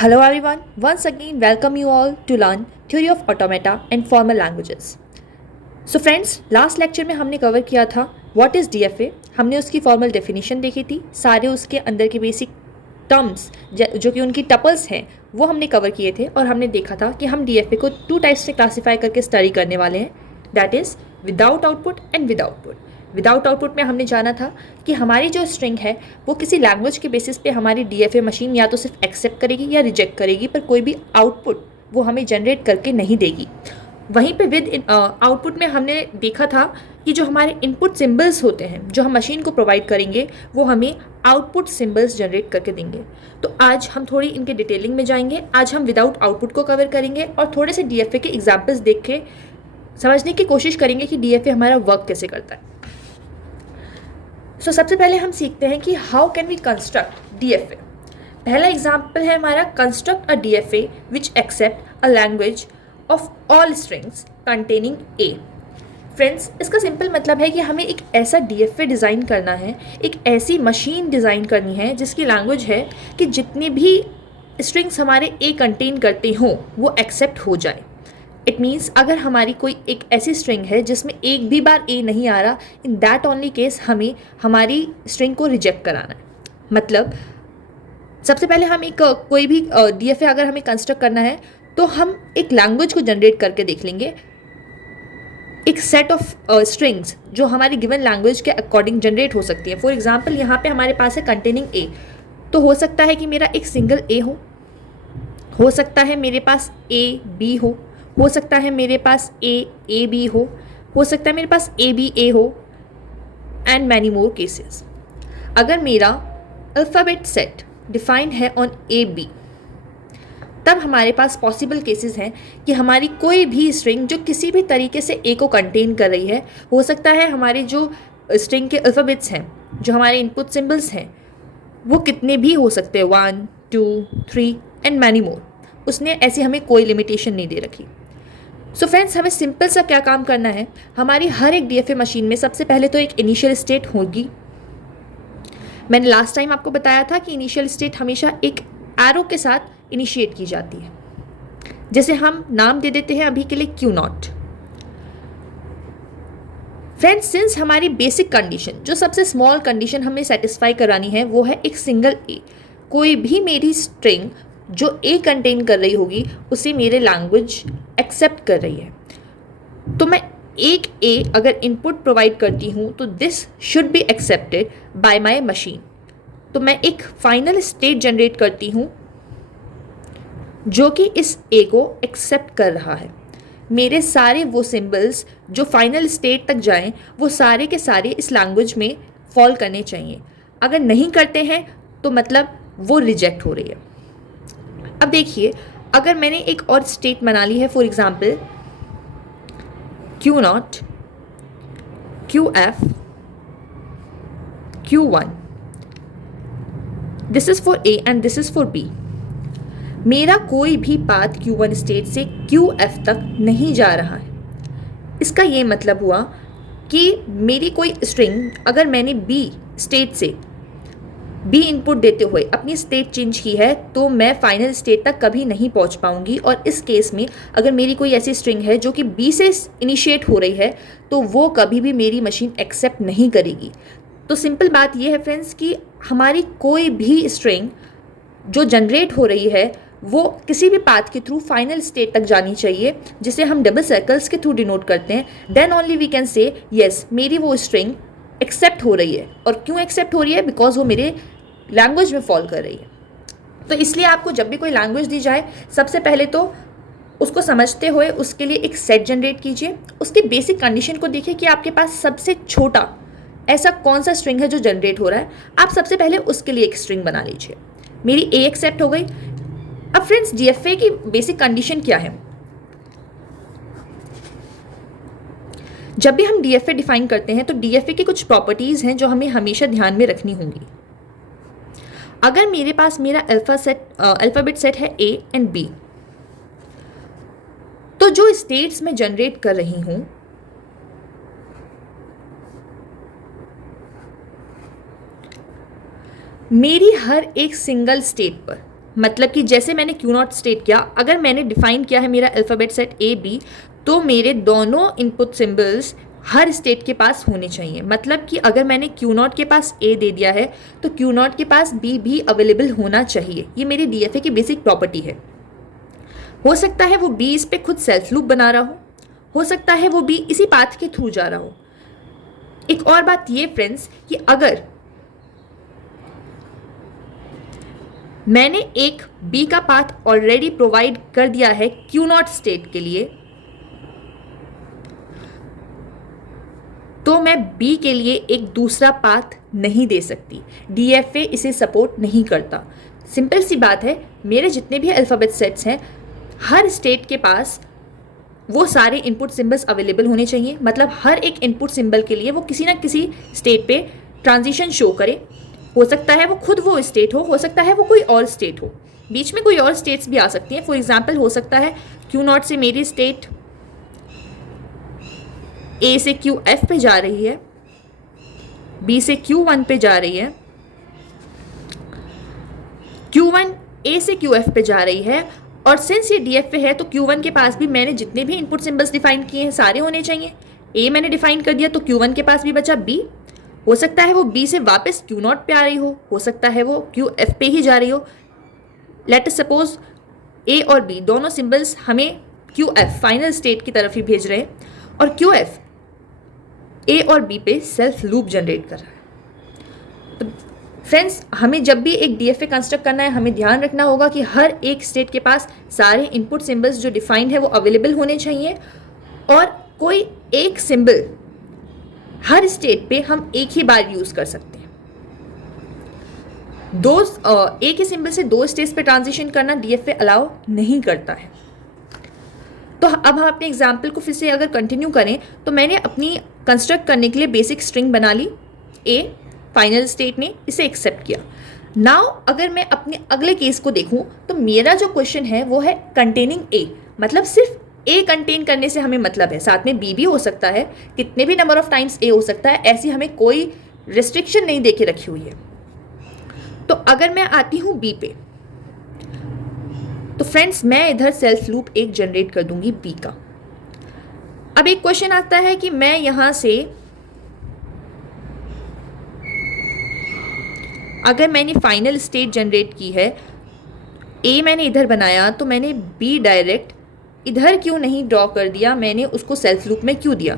Hello everyone, once again welcome you all to learn theory of automata and formal languages. So friends, last lecture में हमने cover किया था what is DFA. हमने उसकी formal definition देखी थी, सारे उसके अंदर के बेसिक टर्म्स जो कि उनकी टपल्स हैं वो हमने कवर किए थे और हमने देखा था कि हम डीएफए को टू टाइप्स से क्लासीफाई करके स्टडी करने वाले हैं, that is without output and with output. Without output में हमने जाना था कि हमारी जो स्ट्रिंग है वो किसी लैंग्वेज के बेसिस पे हमारी डीएफए मशीन या तो सिर्फ एक्सेप्ट करेगी या रिजेक्ट करेगी, पर कोई भी आउटपुट वो हमें जनरेट करके नहीं देगी। वहीं पे विद आउटपुट में हमने देखा था कि जो हमारे इनपुट सिंबल्स होते हैं जो हम मशीन को प्रोवाइड करेंगे वो हमें आउटपुट सिंबल्स जनरेट करके देंगे। तो आज हम थोड़ी इनके डिटेलिंग में जाएंगे। आज हम विदाउट आउटपुट को कवर करेंगे और थोड़े से डीएफए के एग्जाम्पल्स देख के समझने की कोशिश करेंगे कि डीएफए हमारा वर्क कैसे करता है। सबसे पहले हम सीखते हैं कि how can we construct DFA. पहला एग्जाम्पल है हमारा construct a DFA which accept a language of all strings containing A. Friends, इसका सिंपल मतलब है कि हमें एक ऐसा डीएफए डिज़ाइन करना है, एक ऐसी मशीन डिज़ाइन करनी है जिसकी लैंग्वेज है कि जितनी भी स्ट्रिंग्स हमारे ए कंटेन करते हों वो एक्सेप्ट हो जाए। इट मीन्स अगर हमारी कोई एक ऐसी स्ट्रिंग है जिसमें एक भी बार ए नहीं आ रहा, इन दैट ओनली केस हमें हमारी स्ट्रिंग को रिजेक्ट कराना है। मतलब सबसे पहले हम एक कोई भी डीएफए अगर हमें कंस्ट्रक्ट करना है तो हम एक लैंग्वेज को जनरेट करके देख लेंगे, एक सेट ऑफ स्ट्रिंग्स जो हमारी गिवन लैंग्वेज के अकॉर्डिंग जनरेट हो सकती है। फॉर एग्जाम्पल यहाँ पे हमारे पास है कंटेनिंग ए, तो हो सकता है कि मेरा एक सिंगल ए हो सकता है मेरे पास ए बी हो सकता है मेरे पास ए बी हो सकता है मेरे पास ए बी ए हो, एंड मैनी मोर केसेस। अगर मेरा अल्फ़ाबेट सेट डिफाइंड है ऑन ए बी, तब हमारे पास पॉसिबल केसेस हैं कि हमारी कोई भी स्ट्रिंग जो किसी भी तरीके से ए को कंटेन कर रही है, हो सकता है हमारे जो स्ट्रिंग के अल्फ़ाबेट्स हैं, जो हमारे इनपुट सिंबल्स हैं, वो कितने भी हो सकते हैं, 1 2 3 एंड मैनी मोर। उसने ऐसी हमें कोई लिमिटेशन नहीं दे रखी। सो फ्रेंड्स, हमें सिंपल सा क्या काम करना है, हमारी हर एक डीएफए मशीन में सबसे पहले तो एक इनिशियल स्टेट होगी। मैंने लास्ट टाइम आपको बताया था कि इनिशियल स्टेट हमेशा एक एरो के साथ इनिशिएट की जाती है, जैसे हम नाम दे देते हैं अभी के लिए क्यू नॉट। फ्रेंड्स, सिंस हमारी बेसिक कंडीशन, जो सबसे स्मॉल कंडीशन हमें सेटिस्फाई करानी है, वो है एक सिंगल ए। कोई भी मेरी स्ट्रिंग जो ए कंटेन कर रही होगी उसे मेरे लैंग्वेज एक्सेप्ट कर रही है, तो मैं एक ए अगर इनपुट प्रोवाइड करती हूँ तो this should be accepted by my machine. तो मैं एक फाइनल स्टेट जनरेट करती हूँ जो कि इस ए को एक्सेप्ट कर रहा है। मेरे सारे वो सिंबल्स जो फाइनल स्टेट तक जाएं वो सारे के सारे इस लैंग्वेज में फॉल करने चाहिए। अगर नहीं करते हैं तो मतलब वो रिजेक्ट हो रही है। अब देखिए, अगर मैंने एक और स्टेट बना ली है, for example Q naught, Q F, Q one, this is for A and this is for B. मेरा कोई भी पाथ क्यू वन स्टेट से क्यू एफ तक नहीं जा रहा है। इसका ये मतलब हुआ कि मेरी कोई स्ट्रिंग अगर मैंने बी स्टेट से बी इनपुट देते हुए अपनी स्टेट चेंज की है तो मैं फाइनल स्टेट तक कभी नहीं पहुंच पाऊंगी। और इस केस में अगर मेरी कोई ऐसी स्ट्रिंग है जो कि बी से इनिशिएट हो रही है तो वो कभी भी मेरी मशीन एक्सेप्ट नहीं करेगी। तो सिंपल बात ये है फ्रेंड्स कि हमारी कोई भी स्ट्रिंग जो जनरेट हो रही है वो किसी भी पाथ के थ्रू फाइनल स्टेट तक जानी चाहिए, जिसे हम डबल सर्कल्स के थ्रू डिनोट करते हैं। Then only we can say yes, मेरी वो स्ट्रिंग एक्सेप्ट हो रही है। और क्यों एक्सेप्ट हो रही है? बिकॉज वो मेरे लैंग्वेज में फॉल कर रही है। तो इसलिए आपको जब भी कोई लैंग्वेज दी जाए, सबसे पहले तो उसको समझते हुए उसके लिए एक सेट जनरेट कीजिए। उसकी बेसिक कंडीशन को देखिए कि आपके पास सबसे छोटा ऐसा कौन सा स्ट्रिंग है जो जनरेट हो रहा है। आप सबसे पहले उसके लिए एक स्ट्रिंग बना लीजिए। मेरी ए एक्सेप्ट हो गई। अब फ्रेंड्स, डीएफए की बेसिक कंडीशन क्या है? जब भी हम डीएफए डिफाइन करते हैं तो डीएफए की कुछ प्रॉपर्टीज हैं जो हमें हमेशा ध्यान में रखनी होंगी। अगर मेरे पास मेरा अल्फाबेट सेट है ए एंड बी, तो जो स्टेट्स मैं जनरेट कर रही हूं मेरी हर एक सिंगल स्टेट पर मतलब कि जैसे मैंने क्यू नॉट स्टेट किया, अगर मैंने डिफाइन किया है मेरा अल्फ़ाबेट सेट ए बी, तो मेरे दोनों इनपुट सिंबल्स हर स्टेट के पास होने चाहिए। मतलब कि अगर मैंने क्यू नॉट के पास ए दे दिया है तो क्यू नॉट के पास बी भी अवेलेबल होना चाहिए। ये मेरी डीएफए की बेसिक प्रॉपर्टी है। हो सकता है वो बी इस पे खुद सेल्फ लूप बना रहा हो सकता है वो बी इसी पाथ के थ्रू जा रहा हो। एक और बात ये फ्रेंड्स कि अगर मैंने एक बी का पाथ ऑलरेडी प्रोवाइड कर दिया है क्यू नॉट स्टेट के लिए, तो मैं बी के लिए एक दूसरा पाथ नहीं दे सकती। डीएफए इसे सपोर्ट नहीं करता। सिंपल सी बात है, मेरे जितने भी अल्फ़ाबेट सेट्स हैं हर स्टेट के पास वो सारे इनपुट सिंबल्स अवेलेबल होने चाहिए। मतलब हर एक इनपुट सिंबल के लिए वो किसी ना किसी स्टेट पे ट्रांजिशन शो करे। हो सकता है वो खुद वो स्टेट हो सकता है वो कोई और स्टेट हो, बीच में कोई और स्टेट्स भी आ सकती हैं। फॉर एग्जांपल हो सकता है क्यू नॉट से मेरी स्टेट ए से क्यू एफ पे जा रही है, बी से क्यू वन पे जा रही है, क्यू वन ए से क्यू एफ पे जा रही है, और सिंस ये डीएफए है तो क्यू वन के पास भी मैंने जितने भी इनपुट सिंबल्स डिफाइन किए हैं सारे होने चाहिए। ए मैंने डिफाइन कर दिया तो क्यू वन के पास भी बचा बी। हो सकता है वो बी से वापस क्यू नॉट पे आ रही हो सकता है वो क्यू एफ पे ही जा रही हो। लेट अस सपोज ए और बी दोनों सिंबल्स हमें क्यू एफ फाइनल स्टेट की तरफ ही भेज रहे हैं, और क्यू एफ ए और बी पे सेल्फ लूप जनरेट कर रहा है। तो फ्रेंड्स, हमें जब भी एक डीएफए कंस्ट्रक्ट करना है हमें ध्यान रखना होगा कि हर एक स्टेट के पास सारे इनपुट सिंबल्स जो डिफाइंड है वो अवेलेबल होने चाहिए, और कोई एक सिंबल हर स्टेट पे हम एक ही बार यूज कर सकते हैं। एक ही सिंबल से दो स्टेट्स पे ट्रांजिशन करना डीएफए अलाउ नहीं करता है। तो अब हम अपने एग्जाम्पल को फिर से अगर कंटिन्यू करें तो मैंने अपनी कंस्ट्रक्ट करने के लिए बेसिक स्ट्रिंग बना ली ए, फाइनल स्टेट ने इसे एक्सेप्ट किया। नाउ अगर मैं अपने अगले केस को देखूं तो मेरा जो क्वेश्चन है वो है कंटेनिंग ए, मतलब सिर्फ ए कंटेन करने से हमें मतलब है, साथ में बी भी हो सकता है, कितने भी नंबर ऑफ टाइम्स ए हो सकता है, ऐसी हमें कोई रिस्ट्रिक्शन नहीं देके रखी हुई है। तो अगर मैं आती हूं बी पे, तो फ्रेंड्स मैं इधर सेल्फ लूप एक जनरेट कर दूंगी बी का। अब एक क्वेश्चन आता है कि मैं यहां से अगर मैंने फाइनल स्टेट जनरेट की है, ए मैंने इधर बनाया, तो मैंने बी डायरेक्ट इधर क्यों नहीं ड्रॉ कर दिया, मैंने उसको सेल्फ लूप में क्यों दिया।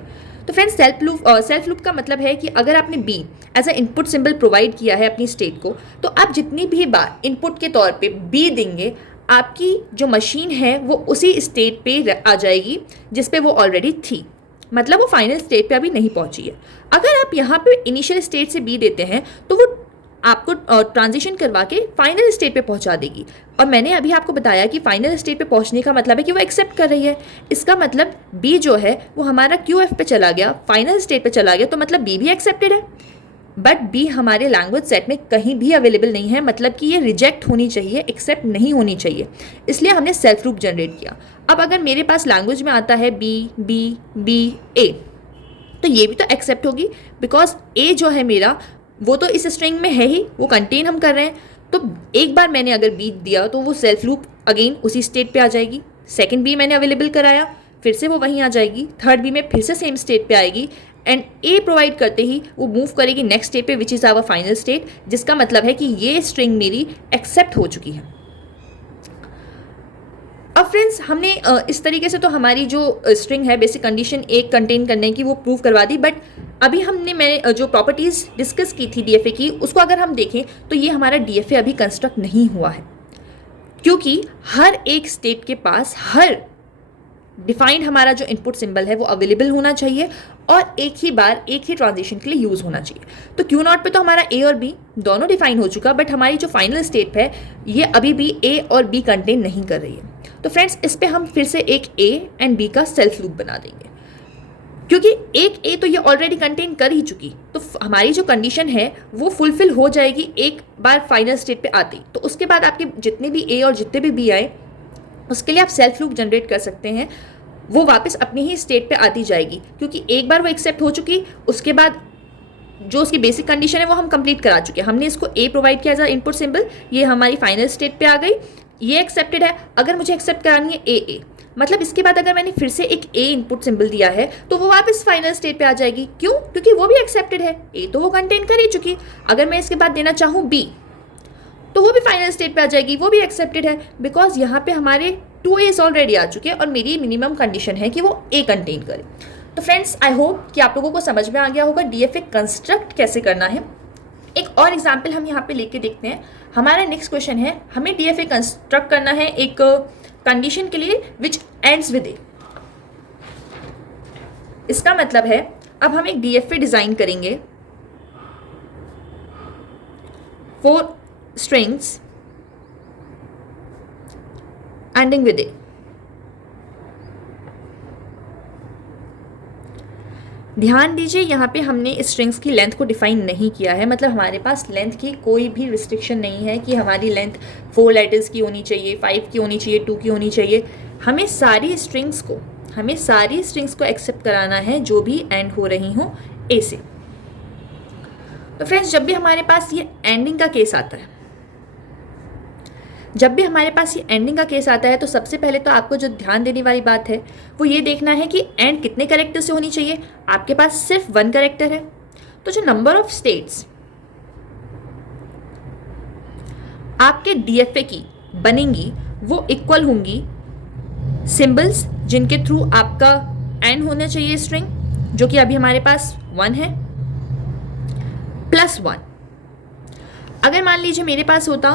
तो फ्रेंड्स सेल्फ लूप का मतलब है कि अगर आपने B as a input symbol provide किया है अपनी स्टेट को, तो आप जितनी भी बार इनपुट के तौर पे बी देंगे आपकी जो मशीन है वो उसी स्टेट पे आ जाएगी जिस पे वो ऑलरेडी थी। मतलब वो फाइनल स्टेट पे अभी नहीं पहुंची है। अगर आप यहाँ पे इनिशियल स्टेट से बी देते हैं तो वो आपको ट्रांजिशन करवा के फाइनल स्टेट पे पहुंचा देगी। और मैंने अभी आपको बताया कि फाइनल स्टेट पे पहुंचने का मतलब है कि वो एक्सेप्ट कर रही है। इसका मतलब बी जो है वो हमारा क्यू एफ पे चला गया, फाइनल स्टेट पे चला गया, तो मतलब बी भी एक्सेप्टेड है। बट बी हमारे लैंग्वेज सेट में कहीं भी अवेलेबल नहीं है, मतलब कि ये रिजेक्ट होनी चाहिए, एक्सेप्ट नहीं होनी चाहिए, इसलिए हमने सेल्फ लूप जनरेट किया। अब अगर मेरे पास लैंग्वेज में आता है बी बी बी ए, तो ये भी तो एक्सेप्ट होगी, बिकॉज ए जो है मेरा वो तो इस स्ट्रिंग में है ही, वो कंटेन हम कर रहे हैं। तो एक बार मैंने अगर बी दिया तो वो सेल्फ लूप अगेन उसी स्टेट पे आ जाएगी। सेकंड बी मैंने अवेलेबल कराया, फिर से वो वहीं आ जाएगी। थर्ड बी में फिर से सेम स्टेट पे आएगी, एंड ए प्रोवाइड करते ही वो मूव करेगी नेक्स्ट स्टेट पे which is our final state, जिसका मतलब है कि ये स्ट्रिंग मेरी एक्सेप्ट हो चुकी है। अब फ्रेंड्स हमने इस तरीके से तो हमारी जो स्ट्रिंग है बेसिक कंडीशन एक कंटेन करने की वो प्रूव करवा दी। बट अभी मैं जो प्रॉपर्टीज़ डिस्कस की थी डीएफए की, उसको अगर हम देखें तो ये हमारा डीएफए अभी कंस्ट्रक्ट नहीं हुआ है, क्योंकि हर एक स्टेट के पास हर डिफाइंड हमारा जो इनपुट सिंबल है वो अवेलेबल होना चाहिए और एक ही बार एक ही ट्रांजिशन के लिए यूज़ होना चाहिए। तो क्यू नॉट पे तो हमारा ए और बी दोनों डिफाइन हो चुका, बट हमारी जो फाइनल स्टेट है ये अभी भी ए और बी कंटेन नहीं कर रही है। तो फ्रेंड्स इस पे हम फिर से एक ए एंड बी का सेल्फ लूप बना देंगे, क्योंकि एक ए तो ये ऑलरेडी कंटेन कर ही चुकी, तो हमारी जो कंडीशन है वो फुलफिल हो जाएगी एक बार फाइनल स्टेट पे आती। तो उसके बाद आपके जितने भी ए और जितने भी बी आए उसके लिए आप सेल्फ लूप जनरेट कर सकते हैं, वो वापस अपनी ही स्टेट पे आती जाएगी, क्योंकि एक बार वो एक्सेप्ट हो चुकी, उसके बाद जो उसकी बेसिक कंडीशन है वो हम कंप्लीट करा चुके हैं। हमने इसको ए प्रोवाइड किया एज इनपुट सिंबल, ये हमारी फाइनल स्टेट पे आ गई, ये एक्सेप्टेड है। अगर मुझे एक्सेप्ट करानी है ए, मतलब इसके बाद अगर मैंने फिर से एक ए इनपुट सिंबल दिया है तो वो वापस फाइनल स्टेट पे आ जाएगी। क्यों? क्योंकि वो भी एक्सेप्टेड है, ए तो वो कंटेन कर ही चुकी। अगर मैं इसके बाद देना चाहूँ बी तो वो भी फाइनल स्टेट पे आ जाएगी, वो भी एक्सेप्टेड है, बिकॉज यहाँ पे हमारे 2 एस ऑलरेडी आ चुके हैं और मेरी मिनिमम कंडीशन है कि वो ए कंटेन करे। तो फ्रेंड्स, आई होप कि आप लोगों को समझ में आ गया होगा डीएफए कंस्ट्रक्ट कैसे करना है। एक और एग्जाम्पल हम यहाँ पे लेके देखते हैं। हमारा नेक्स्ट क्वेश्चन है, हमें डीएफए कंस्ट्रक्ट करना है एक कंडीशन के लिए विच एंड्स विद ए। इसका मतलब है अब हम एक डीएफए डिजाइन करेंगे फॉर स्ट्रिंग्स एंडिंग विद ए। ध्यान दीजिए, यहाँ पे हमने स्ट्रिंग्स की लेंथ को डिफाइन नहीं किया है, मतलब हमारे पास लेंथ की कोई भी रिस्ट्रिक्शन नहीं है कि हमारी लेंथ 4 लेटर्स की होनी चाहिए, 5 की होनी चाहिए, 2 की होनी चाहिए। हमें सारी स्ट्रिंग्स को एक्सेप्ट कराना है जो भी एंड हो रही हो ए से। तो फ्रेंड्स, जब भी हमारे पास ये एंडिंग का केस आता है, तो सबसे पहले तो आपको जो ध्यान देने वाली बात है वो ये देखना है कि एंड कितने कैरेक्टर से होनी चाहिए। आपके पास सिर्फ 1 कैरेक्टर है, तो जो नंबर ऑफ स्टेट्स आपके डीएफए की बनेंगी वो इक्वल होंगी सिंबल्स जिनके थ्रू आपका एंड होना चाहिए स्ट्रिंग, जो कि अभी हमारे पास 1 है, +1। अगर मान लीजिए मेरे पास होता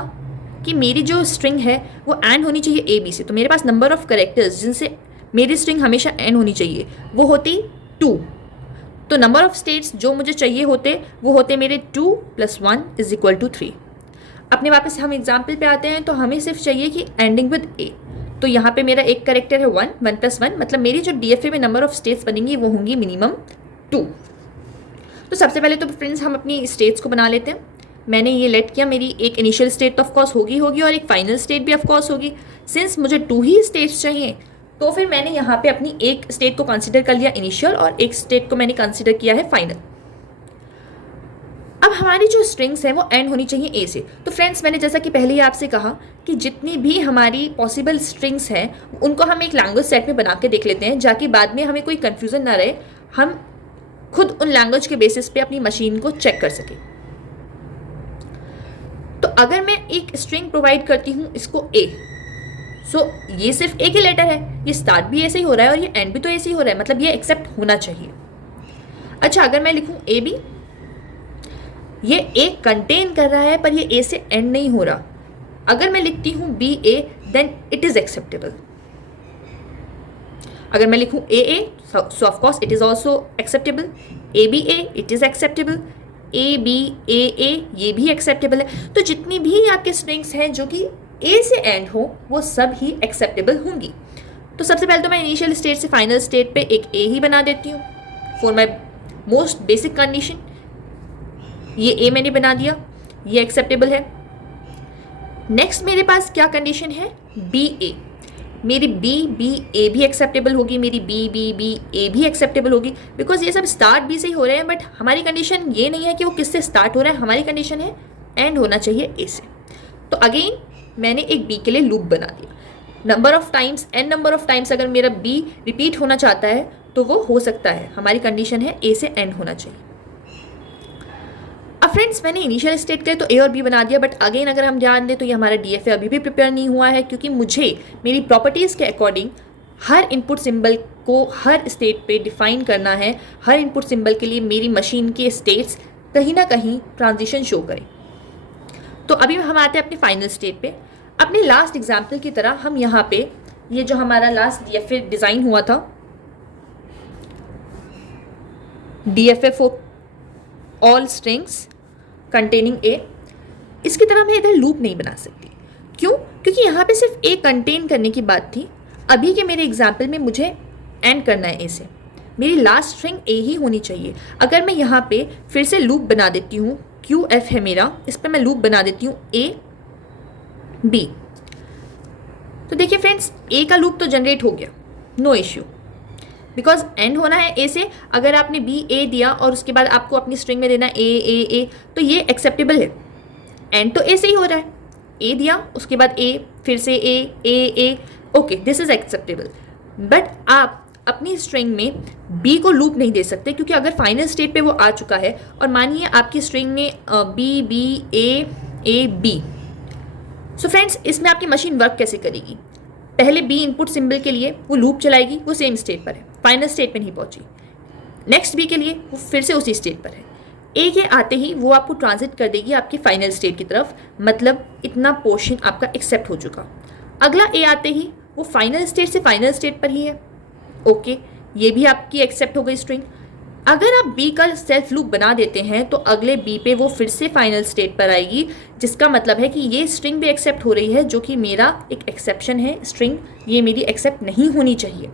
कि मेरी जो स्ट्रिंग है वो एंड होनी चाहिए ए बी से, तो मेरे पास नंबर ऑफ कैरेक्टर्स जिनसे मेरी स्ट्रिंग हमेशा एंड होनी चाहिए वो होती 2। तो नंबर ऑफ स्टेट्स जो मुझे चाहिए होते वो होते मेरे 2 + 1 = 3। अपने वापस हम एग्जाम्पल पे आते हैं, तो हमें सिर्फ चाहिए कि एंडिंग विद ए। तो यहाँ पे मेरा एक कैरेक्टर है 1, 1 + 1, मतलब मेरी जो डीएफए में नंबर ऑफ स्टेट्स बनेंगी वो होंगी मिनिमम 2। तो सबसे पहले तो फ्रेंड्स हम अपनी स्टेट्स को बना लेते हैं। मैंने ये लेट किया, मेरी एक इनिशियल स्टेट तो ऑफकोर्स होगी और एक फाइनल स्टेट भी ऑफकोर्स होगी। सिंस मुझे 2 ही स्टेट्स चाहिए, तो फिर मैंने यहाँ पे अपनी एक स्टेट को कंसिडर कर लिया इनिशियल और एक स्टेट को मैंने कंसिडर किया है फाइनल। अब हमारी जो स्ट्रिंग्स हैं वो एंड होनी चाहिए ए से। तो फ्रेंड्स, मैंने जैसा कि पहले ही आपसे कहा कि जितनी भी हमारी पॉसिबल स्ट्रिंग्स हैं उनको हम एक लैंग्वेज सेट में बना के देख लेते हैं, जाकि बाद में हमें कोई कन्फ्यूज़न ना रहे, हम खुद उन लैंग्वेज के बेसिस पे अपनी मशीन को चेक कर सकें। तो अगर मैं एक स्ट्रिंग प्रोवाइड करती हूँ इसको ए, सो ये सिर्फ ए के लेटर है, ये स्टार्ट भी ऐसे ही हो रहा है और ये एंड भी तो ऐसे ही हो रहा है, मतलब ये एक्सेप्ट होना चाहिए। अच्छा, अगर मैं लिखूँ ए बी, ये ए कंटेन कर रहा है पर ये ए से एंड नहीं हो रहा। अगर मैं लिखती हूँ B A, then it is acceptable. अगर मैं लिखूँ A A, so of course it is also acceptable. A B A, it is acceptable. A B A A, ये भी एक्सेप्टेबल है। तो जितनी भी आपके स्ट्रिंग्स हैं जो कि ए से एंड हो वो सब ही एक्सेप्टेबल होंगी। तो सबसे पहले तो मैं इनिशियल स्टेट से फाइनल स्टेट पे एक ए ही बना देती हूँ for my most basic condition. ये ए मैंने बना दिया, ये एक्सेप्टेबल है। नेक्स्ट मेरे पास क्या कंडीशन है, बी ए। मेरी बी बी ए भी एक्सेप्टेबल होगी, मेरी बी बी बी ए भी एक्सेप्टेबल होगी, बिकॉज ये सब स्टार्ट बी से ही हो रहे हैं। बट हमारी कंडीशन ये नहीं है कि वो किससे स्टार्ट हो रहा है, हमारी कंडीशन है एंड होना चाहिए ए से। तो अगेन मैंने एक बी के लिए लूप बना दिया। Number of times, N number of times अगर मेरा बी रिपीट होना चाहता है तो वो हो सकता है। हमारी कंडीशन है ए से एंड होना चाहिए। अब फ्रेंड्स, मैंने इनिशियल स्टेट के लिए तो ए और बी बना दिया, बट अगेन अगर हम ध्यान दें तो ये हमारा डीएफए अभी भी प्रिपेयर नहीं हुआ है, क्योंकि मुझे मेरी प्रॉपर्टीज़ के अकॉर्डिंग हर इनपुट सिंबल को हर स्टेट पे डिफाइन करना है। हर इनपुट सिंबल के लिए मेरी मशीन के स्टेट्स कहीं ना कहीं ट्रांजिशन शो करें। तो अभी हम आते हैं अपनी फाइनल स्टेट पे। अपने लास्ट एग्जाम्पल की तरह हम यहाँ पे ये जो हमारा लास्ट डीएफए डिज़ाइन हुआ था, DFA for all strings containing ए, इसकी तरह मैं इधर लूप नहीं बना सकती। क्यों? क्योंकि यहाँ पे सिर्फ ए कंटेन करने की बात थी। अभी के मेरे एग्जाम्पल में मुझे एंड करना है ए से, मेरी लास्ट स्ट्रिंग ए ही होनी चाहिए। अगर मैं यहाँ पे फिर से लूप बना देती हूँ, क्यू एफ है मेरा, इस पर मैं लूप बना देती हूँ ए बी, तो देखिए फ्रेंड्स, ए का लूप तो जनरेट हो गया, नो इश्यू। बिकॉज एंड होना है ए से। अगर आपने बी ए दिया और उसके बाद आपको अपनी स्ट्रिंग में देना ए, तो ये एक्सेप्टेबल है। एंड तो ए से ही हो रहा है, ए दिया उसके बाद ए, फिर से A, okay, this is acceptable. But आप अपनी स्ट्रिंग में बी को लूप नहीं दे सकते, क्योंकि अगर फाइनल स्टेट पे वो आ चुका है और मानिए आपकी स्ट्रिंग में B A B, so friends इसमें आपकी मशीन वर्क कैसे करेगी? पहले बी इनपुट सिंबल के लिए वो लूप चलाएगी, वो सेम स्टेट पर है, फाइनल स्टेट पे नहीं पहुंची। नेक्स्ट बी के लिए वो फिर से उसी स्टेट पर है। ए के आते ही वो आपको ट्रांजिट कर देगी आपकी फाइनल स्टेट की तरफ, मतलब इतना पोर्शन आपका एक्सेप्ट हो चुका। अगला ए आते ही वो फाइनल स्टेट से फाइनल स्टेट पर ही है, ओके, ये भी आपकी एक्सेप्ट हो गई स्ट्रिंग। अगर आप बी का सेल्फ लूप बना देते हैं तो अगले बी पे वो फिर से फाइनल स्टेट पर आएगी, जिसका मतलब है कि ये स्ट्रिंग भी एक्सेप्ट हो रही है, जो कि मेरा एक एक्सेप्शन है। स्ट्रिंग ये मेरी एक्सेप्ट नहीं होनी चाहिए।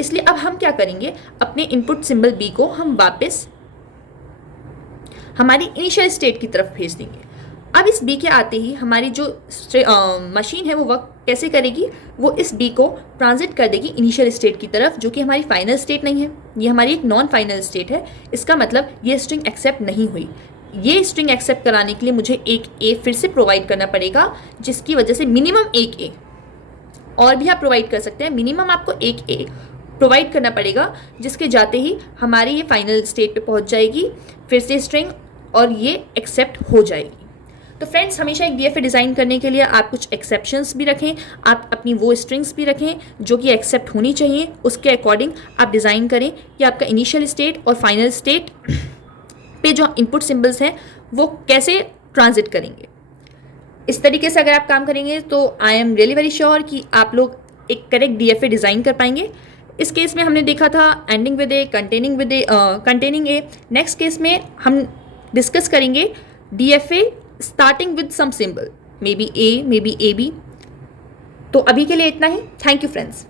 इसलिए अब हम क्या करेंगे, अपने इनपुट सिंबल बी को हम वापस हमारी इनिशियल स्टेट की तरफ भेज देंगे। अब इस बी के आते ही हमारी जो मशीन है वो वर्क कैसे करेगी, वो इस बी को ट्रांजिट कर देगी इनिशियल स्टेट की तरफ, जो कि हमारी फाइनल स्टेट नहीं है, ये हमारी एक नॉन फाइनल स्टेट है। इसका मतलब ये स्ट्रिंग एक्सेप्ट नहीं हुई। ये स्ट्रिंग एक्सेप्ट कराने के लिए मुझे एक ए फिर से प्रोवाइड करना पड़ेगा, जिसकी वजह से मिनिमम एक ए, और भी आप प्रोवाइड कर सकते हैं, मिनिमम आपको एक ए प्रोवाइड करना पड़ेगा, जिसके जाते ही हमारी ये फाइनल स्टेट पे पहुंच जाएगी फिर से स्ट्रिंग, और ये एक्सेप्ट हो जाएगी। तो फ्रेंड्स हमेशा एक डीएफए डिज़ाइन करने के लिए आप कुछ एक्सेप्शंस भी रखें, आप अपनी वो स्ट्रिंग्स भी रखें जो कि एक्सेप्ट होनी चाहिए, उसके अकॉर्डिंग आप डिज़ाइन करें कि आपका इनिशियल स्टेट और फाइनल स्टेट पे जो इनपुट सिंबल्स हैं वो कैसे ट्रांजिट करेंगे। इस तरीके से अगर आप काम करेंगे तो I am really very sure कि आप लोग एक करेक्ट डीएफए डिज़ाइन कर पाएंगे। इस केस में हमने देखा था ending with A, containing A. Next case में हम डिस्कस करेंगे DFA starting with some symbol, maybe A, maybe A B. तो अभी के लिए इतना ही। Thank you friends.